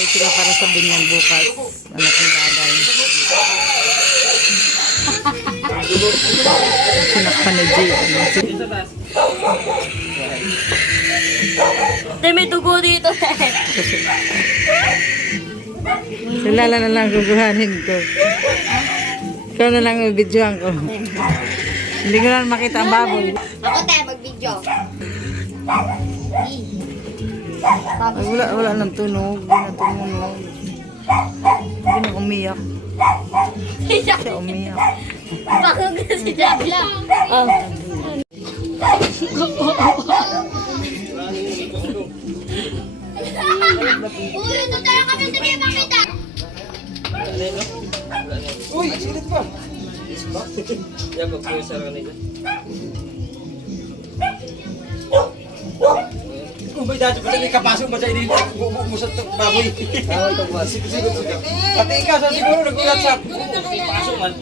Naghihintay sila para sa binyang bukas. Anak ng daday. Sinakpan ni G. May dugo dito. Sila na lang guguhanin ko. Ikaw na lang ang videoan ko. Hindi ko na makita ang baboy. Ako tayo mag-video. Ay, wala nang tunog. Hindi na tumunog. Hindi na umiyak. Siya umiyak. Bakit na si Jabla? Oh. Uy, ito tayo kami sa mga makita. Uy, silid pa. Yan, mag-uusar ka nila. Kung may dati pa tayo kapasok mo tayo dito, bubuk mo sa baboy. Pati ikaw sa siguro nagulat sa pasok man.